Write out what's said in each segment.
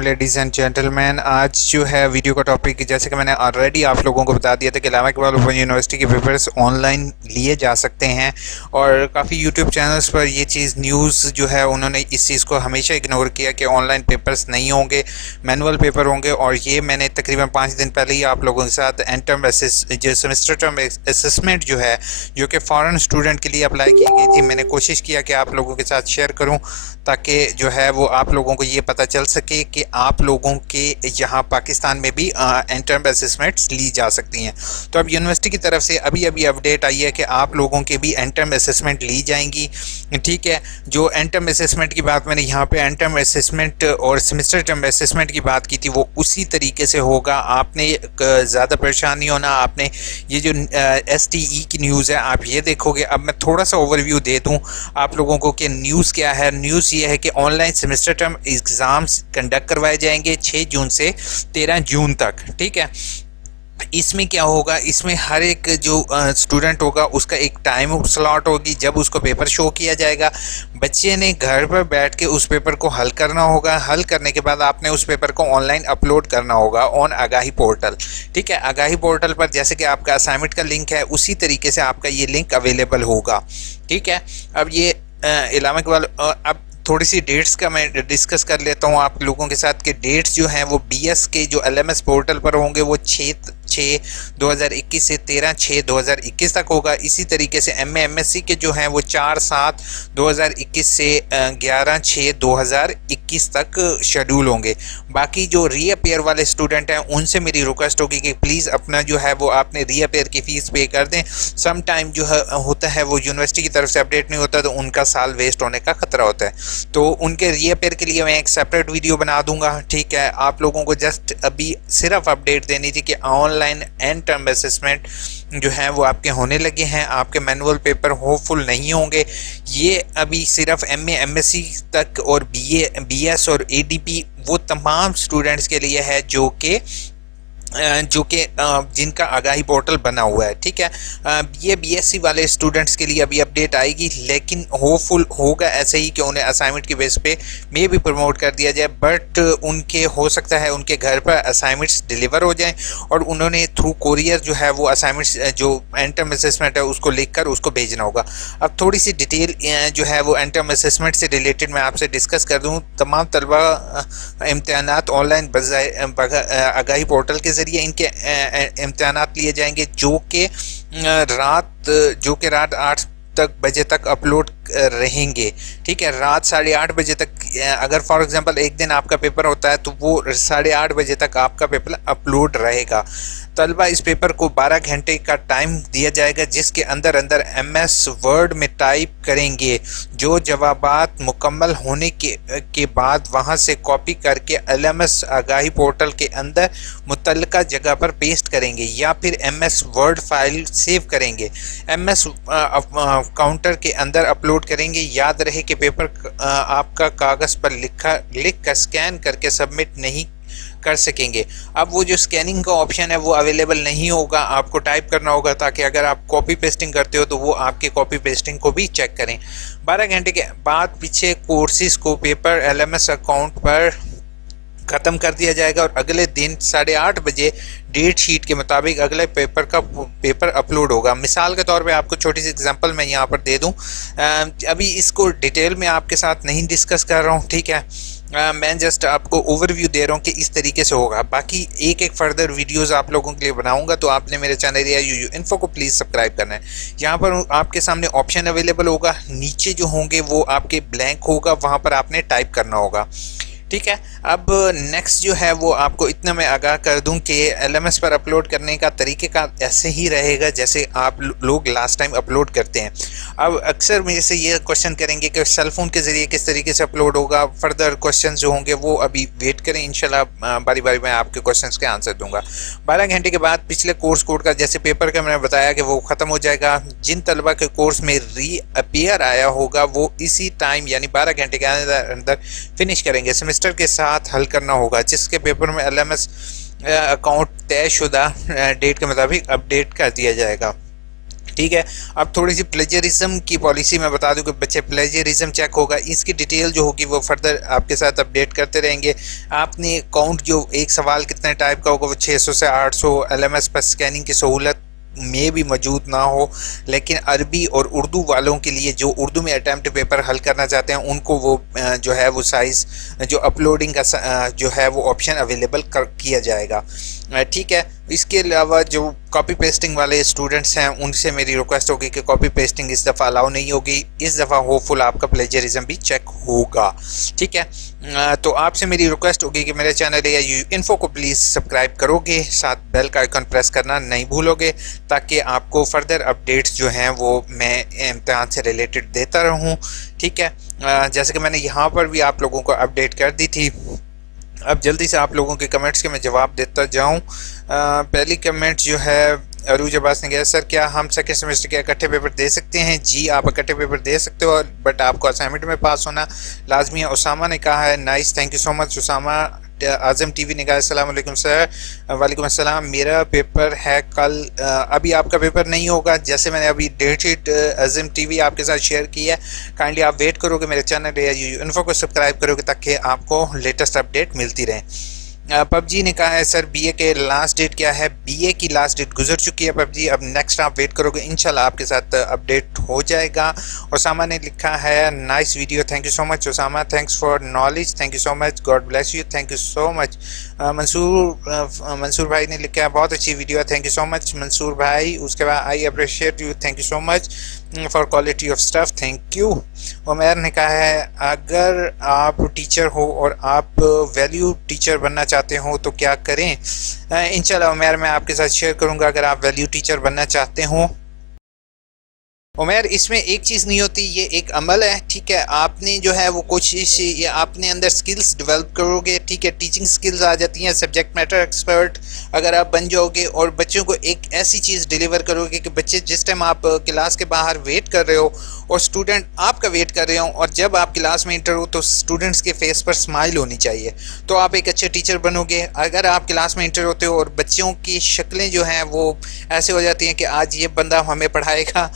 علیکم ladies and gentleman. آج جو ہے ویڈیو کا ٹاپک جیسے کہ میں نے آلریڈی آپ لوگوں کو بتا دیا تھا کہ علامہ اقبال اوپن یونیورسٹی کے پیپرز آن لائن لیے جا سکتے ہیں, اور کافی یوٹیوب چینلز پر یہ چیز نیوز جو ہے انہوں نے اس چیز کو ہمیشہ اگنور کیا کہ آن لائن پیپرز نہیں ہوں گے, مینول پیپر ہوں گے. اور یہ میں نے تقریباً 5 دن پہلے ہی آپ لوگوں کے ساتھ اینڈ ٹرم جو سیمسٹر ٹرم اسسمنٹ جو ہے جو کہ فارن اسٹوڈنٹ کے لیے اپلائی کی گئی تھی, میں نے کوشش کیا کہ آپ لوگوں کے ساتھ شیئر کروں تاکہ جو ہے وہ آپ لوگوں کو یہ پتہ چل سکے کہ آپ لوگوں کے یہاں پاکستان میں بھی انٹرم اسسمنٹس لی جا سکتی ہیں. تو اب یونیورسٹی کی طرف سے ابھی اپڈیٹ آئی ہے کہ آپ لوگوں کے بھی انٹرم اسسمنٹ لی جائیں گی. ٹھیک ہے, جو انٹرم اسسمنٹ کی بات میں نے یہاں پہ انٹرم اسسمنٹ اور سیمسٹر ٹرم اسسمنٹ کی بات کی تھی وہ اسی طریقے سے ہوگا. آپ نے زیادہ پریشان نہیں ہونا. آپ نے یہ جو ایس ٹی ای کی نیوز ہے آپ یہ دیکھو گے. اب میں تھوڑا سا اوور ویو دے دوں آپ لوگوں کو کہ نیوز کیا ہے. نیوز یہ ہے کہ on line semester term exams conduct کروائے جائیں گے 6 جون سے 13 جون تک. ٹھیک ہے, اس میں کیا ہوگا, اس میں ہر ایک جو اسٹوڈنٹ ہوگا اس کا ایک ٹائم سلاٹ ہوگی جب اس کو پیپر شو کیا جائے گا. بچے نے گھر پر بیٹھ کے اس پیپر کو حل کرنا ہوگا. حل کرنے کے بعد آپ نے اس پیپر کو آن لائن اپلوڈ کرنا ہوگا آن آگاہی پورٹل. ٹھیک ہے, آگاہی پورٹل پر جیسے کہ آپ کا اسائنمنٹ کا لنک ہے اسی طریقے سے آپ کا یہ لنک اویلیبل ہوگا. ٹھیک ہے, اب یہ علامہ اقبال, اب تھوڑی سی ڈیٹس کا میں ڈسکس کر لیتا ہوں آپ لوگوں کے ساتھ کہ ڈیٹس جو ہیں وہ بی ایس کے جو ایل ایم ایس پورٹل پر ہوں گے وہ 6/6/2021 سے 13/6/2021 تک ہوگا. اسی طریقے سے ایم ایس سی کے جو ہیں وہ 4/7/2021 سے 11/6/2021 تک شیڈول ہوں گے. باقی جو ری اپیئر والے اسٹوڈنٹ ہیں ان سے میری ریکویسٹ ہوگی کہ پلیز اپنا جو ہے وہ آپ نے ری اپیئر کی فیس پے کر دیں. سم ٹائم جو ہوتا ہے وہ یونیورسٹی کی طرف سے اپڈیٹ نہیں ہوتا تو ان کا سال ویسٹ ہونے کا خطرہ ہوتا ہے. تو ان کے ری اپیئر کے لیے میں ایک سیپریٹ ویڈیو بنا دوں گا. ٹھیک ہے, آپ لوگوں کو جسٹ ابھی صرف اپڈیٹ دینی تھی کہ on line end term assessment جو ہیں وہ آپ کے ہونے لگے ہیں. آپ کے مینول پیپر ہوپ فل نہیں ہوں گے. یہ ابھی صرف ایم ایس سی تک اور بی ایس اور اے ڈی پی وہ تمام اسٹوڈنٹس کے لیے ہے جو کہ جن کا آگاہی پورٹل بنا ہوا ہے. ٹھیک ہے, یہ بی ایس سی والے اسٹوڈنٹس کے لیے ابھی اپڈیٹ آئے گی, لیکن ہوپ فل ہوگا ایسے ہی کہ انہیں اسائنمنٹ کی بیس پہ میں بھی پروموٹ کر دیا جائے. بٹ ان کے ہو سکتا ہے ان کے گھر پر اسائنمنٹس ڈیلیور ہو جائیں اور انہوں نے تھرو کوریئر جو ہے وہ اسائنمنٹس جو انٹرم اسسمنٹ ہے اس کو لکھ کر اس کو بھیجنا ہوگا. اب تھوڑی سی ڈیٹیل جو ہے وہ انٹرم اسسمنٹ سے ریلیٹڈ میں آپ سے ڈسکس کر دوں. تمام طلبہ امتحانات آن لائن آگاہی پورٹل کے ذریعے ان کے امتحانات لیے جائیں گے جو کہ رات 8 بجے تک اپلوڈ رہیں گے. ٹھیک ہے, رات 8:30 بجے تک اگر فار ایگزامپل ایک دن آپ کا پیپر ہوتا ہے تو وہ 8:30 بجے تک آپ کا پیپر اپلوڈ رہے گا. طلبہ اس پیپر کو 12 گھنٹے کا ٹائم دیا جائے گا جس کے اندر ایم ایس ورڈ میں ٹائپ کریں گے. جو جوابات مکمل ہونے کے بعد وہاں سے کاپی کر کے ایل ایم ایس آگاہی پورٹل کے اندر متعلقہ جگہ پر پیسٹ کریں گے یا پھر M S Word file save کریں گے, ایم ایس کاؤنٹر کے اندر اپلوڈ کریں گے. یاد رہے کہ پیپر آپ کا کاغذ پر لکھ کر اسکین کر کے سبمٹ نہیں کر سکیں گے. اب وہ جو اسکیننگ کا آپشن ہے وہ اویلیبل نہیں ہوگا, آپ کو ٹائپ کرنا ہوگا تاکہ اگر آپ کاپی پیسٹنگ کرتے ہو تو وہ آپ کے کاپی پیسٹنگ کو بھی چیک کریں. 12 گھنٹے کے بعد پیچھے کورسز کو paper L M S account پر ختم کر دیا جائے گا اور اگلے دن 8:30 بجے ڈیٹ شیٹ کے مطابق اگلے پیپر اپلوڈ ہوگا. مثال کے طور پہ آپ کو چھوٹی سی ایگزامپل میں یہاں پر دے دوں. ابھی اس کو ڈیٹیل میں آپ کے ساتھ نہیں ڈسکس کر رہا ہوں. ٹھیک ہے, میں جسٹ آپ کو اوور ویو دے رہا ہوں کہ اس طریقے سے ہوگا. باقی ایک فردر ویڈیوز آپ لوگوں کے لیے بناؤں گا, تو آپ نے میرے چینل یو انفو کو پلیز سبسکرائب کرنا ہے. یہاں پر آپ کے سامنے آپشن اویلیبل ہوگا, نیچے جو ہوں گے وہ آپ کے بلینک ہوگا, وہاں پر آپ نے ٹائپ کرنا ہوگا. ٹھیک ہے, اب نیکسٹ جو ہے وہ آپ کو اتنا میں آگاہ کر دوں کہ ایل ایم ایس پر اپلوڈ کرنے کا طریقہ کا ایسے ہی رہے گا جیسے آپ لوگ لاسٹ ٹائم اپلوڈ کرتے ہیں. اب اکثر میرے سے یہ کوشچن کریں گے کہ سیل فون کے ذریعے کس طریقے سے اپلوڈ ہوگا. فردر کوشچن جو ہوں گے وہ ابھی ویٹ کریں, انشاءاللہ باری باری میں آپ کے کوشچنس کے آنسر دوں گا. 12 گھنٹے کے بعد پچھلے کورس کوڈ کا جیسے پیپر کا میں نے بتایا کہ وہ ختم ہو جائے گا. جن طلبہ کے کورس میں ری اپیئر آیا ہوگا وہ اسی ٹائم یعنی 12 گھنٹے کے اندر فنش کریں گے. سیمسٹر کے ساتھ حل کرنا ہوگا جس کے پیپر میں ایل ایم ایس اکاؤنٹ طے شدہ ڈیٹ کے مطابق اپڈیٹ کر دیا جائے گا. ٹھیک ہے. اب تھوڑی سی پلیجرزم کی پالیسی میں بتا دوں کہ بچے پلیجرزم چیک ہوگا، اس کی ڈیٹیل جو ہوگی وہ فردر آپ کے ساتھ اپڈیٹ کرتے رہیں گے. آپ نے کاؤنٹ جو ایک سوال کتنے ٹائپ کا ہوگا وہ 600 سے 800 LMS پر اسکیننگ کی سہولت میں بھی موجود نہ ہو، لیکن عربی اور اردو والوں کے لیے جو اردو میں اٹیمپٹ پیپر حل کرنا چاہتے ہیں ان کو وہ جو ہے وہ سائز جو اپلوڈنگ کا جو ہے وہ آپشن اویلیبل کیا جائے گا. ٹھیک ہے. اس کے علاوہ جو کاپی پیسٹنگ والے اسٹوڈنٹس ہیں ان سے میری ریکویسٹ ہوگی کہ کاپی پیسٹنگ اس دفعہ الاؤ نہیں ہوگی، اس دفعہ ہوپ فل آپ کا پلیجرزم بھی چیک ہوگا. ٹھیک ہے. تو آپ سے میری ریکویسٹ ہوگی کہ میرے چینل AIU انفو کو پلیز سبسکرائب کرو گے، ساتھ بیل کا آئیکن پریس کرنا نہیں بھولو گے تاکہ آپ کو فردر اپڈیٹس جو ہیں وہ میں امتحان سے ریلیٹڈ دیتا رہوں. ٹھیک ہے. جیسے کہ میں نے یہاں پر بھی آپ لوگوں کو اپڈیٹ کر دی تھی. اب جلدی سے آپ لوگوں کے کمنٹس کے میں جواب دیتا جاؤں. پہلی کمنٹ جو ہے عروج عباس نے کہا سر کیا ہم سیکنڈ سیمسٹر کے اکٹھے پیپر دے سکتے ہیں؟ جی آپ اکٹھے پیپر دے سکتے ہو، بٹ آپ کو اسائنمنٹ میں پاس ہونا لازمی ہے. اسامہ نے کہا ہے nice, thank you so much Osama. Azam T V نے کہا السلام علیکم سر. وعلیکم السلام. میرا پیپر ہے کل. ابھی آپ کا پیپر نہیں ہوگا، جیسے میں نے ابھی ڈیٹ شیٹ اعظم ٹی وی آپ کے ساتھ شیئر کی ہے. کائنڈلی آپ ویٹ کرو گے، میرے چینل AIU انفو کو سبسکرائب کرو گے تاکہ آپ کو لیٹسٹ اپڈیٹ ملتی رہیں. پب جی نے کہا ہے سر BA کے لاسٹ ڈیٹ کیا ہے؟ BA کی لاسٹ ڈیٹ گزر چکی ہے پب جی، اب نیکسٹ آپ ویٹ کرو گے، انشاءاللہ آپ کے ساتھ اپڈیٹ ہو جائے گا. اسامہ نے لکھا ہے nice video, thank you so much Osama. Thanks for knowledge, thank you so much, God bless you, thank you so much. Mansoor بھائی نے لکھا ہے بہت اچھی ویڈیو ہے، thank you so much Mansoor بھائی. اس کے بعد I appreciate you, thank you so much for quality of stuff, thank you. Umair نے کہا ہے اگر آپ ٹیچر ہو اور آپ ویلیو ٹیچر بننا چاہتے ہو تو کیا کریں؟ انشاءاللہ عمیر میں آپ کے ساتھ شیئر کروں گا اگر آپ ویلیو ٹیچر بننا چاہتے ہوں. عمیر اس میں ایک چیز نہیں ہوتی، یہ ایک عمل ہے. ٹھیک ہے. آپ نے جو ہے وہ کوشش یا آپ نے اندر سکلز ڈیولپ کرو گے. ٹھیک ہے. ٹیچنگ سکلز آ جاتی ہیں، سبجیکٹ میٹر ایکسپرٹ اگر آپ بن جاؤ گے اور بچوں کو ایک ایسی چیز ڈیلیور کرو گے کہ بچے جس ٹائم آپ کلاس کے باہر ویٹ کر رہے ہو اور اسٹوڈنٹ آپ کا ویٹ کر رہے ہوں اور جب آپ کلاس میں انٹر ہو تو اسٹوڈنٹس کے فیس پر اسمائل ہونی چاہیے، تو آپ ایک اچھے ٹیچر بنو گے. اگر آپ کلاس میں انٹر ہوتے ہو اور بچوں کی شکلیں جو ہیں وہ ایسے ہو جاتی ہیں کہ آج یہ بندہ ہمیں پڑھائے گا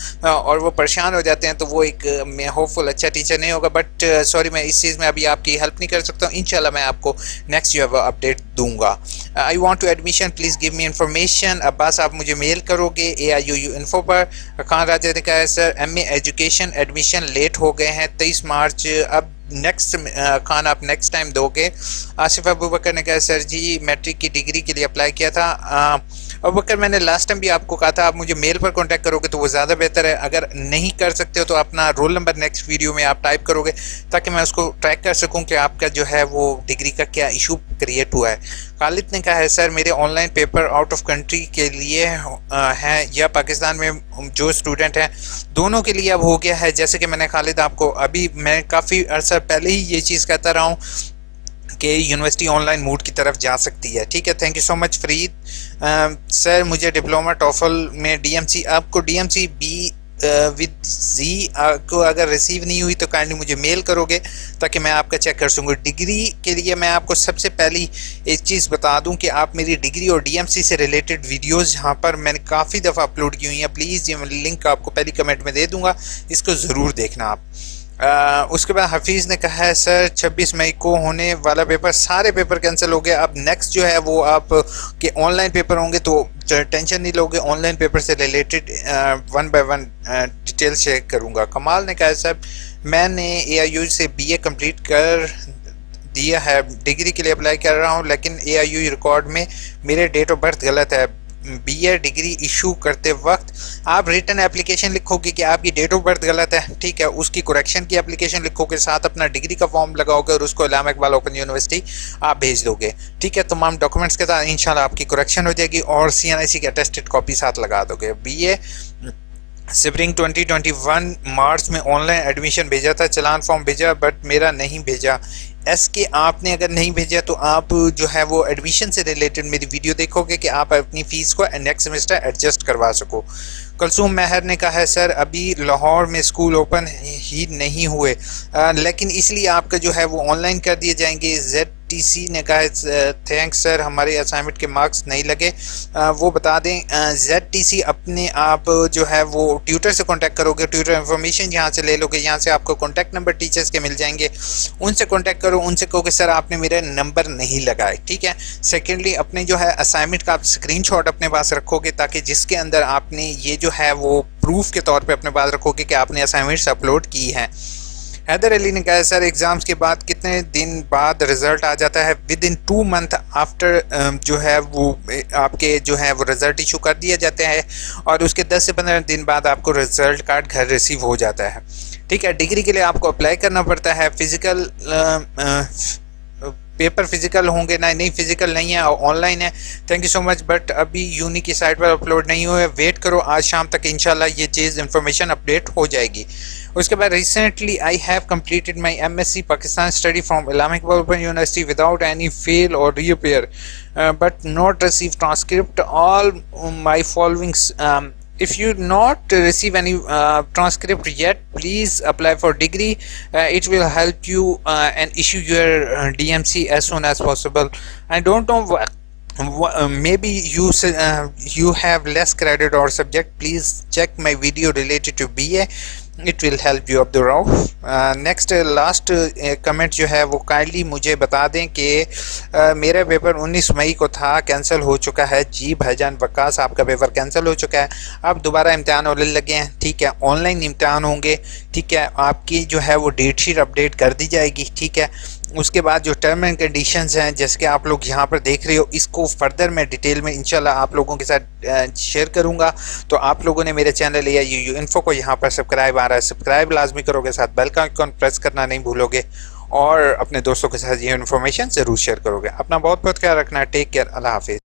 اور وہ پریشان ہو جاتے ہیں، تو وہ ایک میں ہوپ فل اچھا ٹیچر نہیں ہوگا. بٹ سوری میں اس چیز میں ابھی آپ کی ہیلپ نہیں کر سکتا ہوں. انشاءاللہ میں آپ کو نیکسٹ جو ہے وہ اپڈیٹ دوں گا. I want to admission please give me information. Abbas آپ مجھے میل کرو گے AIU انفو پر. خان راجہ نے کہا ہے sir MA education admission late ہو گئے ہیں 23 مارچ، اب نیکسٹ خان آپ نیکسٹ ٹائم دو گے. آصف ابو بکر نے کہا سر جی میٹرک کی ڈگری کے لیے اپلائی کیا تھا. ابو بکر میں نے لاسٹ ٹائم بھی آپ کو کہا تھا آپ مجھے میل پر کانٹیکٹ کرو گے تو وہ زیادہ بہتر ہے. اگر نہیں کر سکتے ہو تو اپنا رول نمبر نیکسٹ ویڈیو میں آپ ٹائپ کرو گے تاکہ میں اس کو ٹریک کر سکوں کہ آپ کا جو ہے وہ ڈگری کا کیا ایشو کریٹ ہوا ہے. خالد نے کہا ہے سر میرے on line paper out of country کے لیے ہیں یا پاکستان میں جو اسٹوڈنٹ ہیں دونوں کے لیے اب ہو گیا ہے. جیسے کہ میں نے خالد آپ کو ابھی میں کافی عرصہ پہلے ہی یہ چیز کہتا رہا ہوں کہ یونیورسٹی آن لائن موڈ کی طرف جا سکتی ہے. ٹھیک ہے. تھینک یو سو مچ فرید. سر مجھے ڈپلوما ٹوفل میں DMC آپ کو DMC B ود زی کو اگر ریسیو نہیں ہوئی تو کائنڈلی مجھے میل کرو گے تاکہ میں آپ کا چیک کر سکوں. ڈگری کے لیے میں آپ کو سب سے پہلی ایک چیز بتا دوں کہ آپ میری ڈگری اور DMC سے ریلیٹڈ ویڈیوز یہاں پر میں نے کافی دفعہ اپلوڈ کی ہوئی ہیں. پلیز یہ لنک آپ کو پہلی کمنٹ میں دے دوں گا، اس کو ضرور دیکھنا آپ. اس کے بعد حفیظ نے کہا ہے سر 26 مئی کو ہونے والا پیپر سارے پیپر کینسل ہو گئے، اب نیکسٹ جو ہے وہ آپ کے آن لائن پیپر ہوں گے تو ٹینشن نہیں لوگے. آن لائن پیپر سے ریلیٹڈ 1 by 1 ڈیٹیل شیئر کروں گا. کمال نے کہا ہے سر میں نے AIU سے BA کمپلیٹ کر دیا ہے، ڈگری کے لیے اپلائی کر رہا ہوں لیکن AIU ریکارڈ میں میرے ڈیٹ آف برتھ غلط ہے. BA ڈگری ایشو کرتے وقت آپ ریٹن اپلیکیشن لکھو گے کہ آپ کی ڈیٹ آف برتھ غلط ہے. ٹھیک ہے. اس کی کریکشن کی اپلیکیشن لکھو گے، ساتھ اپنا ڈگری کا فارم لگاؤ گے اور اس کو علامہ اقبال اوپن یونیورسٹی آپ بھیج دو گے. ٹھیک ہے. تمام ڈاکومنٹس کے ساتھ انشاءاللہ آپ کی کریکشن ہو جائے گی اور CNIC کی اٹیسٹڈ کاپی ساتھ لگا دو گے. BA اسپرنگ 2021 مارچ میں آن لائن ایڈمیشن بھیجا تھا، چلان فارم بھیجا بٹ میرا نہیں بھیجا. کے آپ نے اگر نہیں بھیجا تو آپ جو ہے وہ ایڈمیشن سے ریلیٹڈ میری ویڈیو دیکھو گے کہ آپ اپنی فیس کو نیکسٹ سیمسٹر ایڈجسٹ کروا سکو. کلثوم مہر نے کہا ہے سر ابھی لاہور میں اسکول اوپن ہی نہیں ہوئے لیکن اس لیے آپ کا جو ہے وہ آن لائن کر دیے جائیں گے. ZTC نے کہا ہے تھینکس سر ہمارے اسائنمنٹ کے مارکس نہیں لگے. وہ بتا دیں ZTC اپنے آپ جو ہے وہ ٹیوٹر سے کانٹیکٹ کرو گے, ٹیوٹر انفارمیشن یہاں سے لے لو گے, یہاں سے آپ کو کانٹیکٹ نمبر ٹیچرز کے مل جائیں گے, ان سے کانٹیکٹ کرو, ان سے کہو کہ سر آپ نے میرا نمبر نہیں لگائے. ٹھیک ہے. سیکنڈلی اپنے جو ہے اسائنمنٹ کا آپ اسکرین شاٹ اپنے پاس رکھو گے تاکہ جس کے اندر آپ نے یہ جو ہے وہ پروف کے طور پہ اپنے پاس رکھو گے کہ آپ نے اسائنمنٹس اپلوڈ کی ہیں. حیدر علی نے کہا ہے سر ایگزامس کے بعد کتنے دن بعد رزلٹ آ جاتا ہے؟ ود ان 2 months آفٹر جو ہے وہ آپ کے جو ہے وہ رزلٹ ایشو کر دیا جاتا ہے اور اس کے 10 سے 15 دن بعد آپ کو رزلٹ کارڈ گھر ریسیو ہو جاتا ہے. ٹھیک ہے. ڈگری کے لیے آپ کو اپلائی کرنا پڑتا ہے. فزیکل پیپر فزیکل ہوں گے؟ نہیں فزیکل نہیں ہے, آن لائن ہے. Thank you so much. But ابھی یونی کی سائٹ پر اپلوڈ نہیں ہوئے, ویٹ کرو, آج شام تک انشاءاللہ یہ چیز انفارمیشن اپڈیٹ ہو جائے گی. اس کے بعد recently I have completed my MSc Pakistan study from Allama Iqbal open university without any fail اور reappear but not receive transcript all my followings. If you not receive any transcript yet, please apply for degree. It will help you and issue your DMC as soon as possible. I don't know maybe you have less credit or subject. Please check my video related to BA. It will help you. Abdul Rauf. Next last comment جو ہے وہ kindly مجھے بتا دیں کہ میرا paper 19 مئی کو تھا, کینسل ہو چکا ہے. جی بھائی جان وقاص آپ کا پیپر کینسل ہو چکا ہے, آپ دوبارہ امتحان ہونے لگے ہیں. ٹھیک ہے. آن لائن امتحان ہوں گے. ٹھیک ہے. آپ کی جو ہے وہ ڈیٹ شیٹ اپڈیٹ کر دی جائے گی. ٹھیک ہے. اس کے بعد جو ٹرم اینڈ کنڈیشنز ہیں جیسے کہ آپ لوگ یہاں پر دیکھ رہے ہو, اس کو فردر میں ڈیٹیل میں انشاءاللہ آپ لوگوں کے ساتھ شیئر کروں گا. تو آپ لوگوں نے میرے چینل AIUU انفو کو یہاں پر سبسکرائب آ رہا ہے, سبسکرائب لازمی کرو گے, ساتھ بیل کا آئیکن پریس کرنا نہیں بھولو گے اور اپنے دوستوں کے ساتھ یہ انفارمیشن ضرور شیئر کرو گے. اپنا بہت بہت خیال رکھنا ہے. Take care. اللہ حافظ.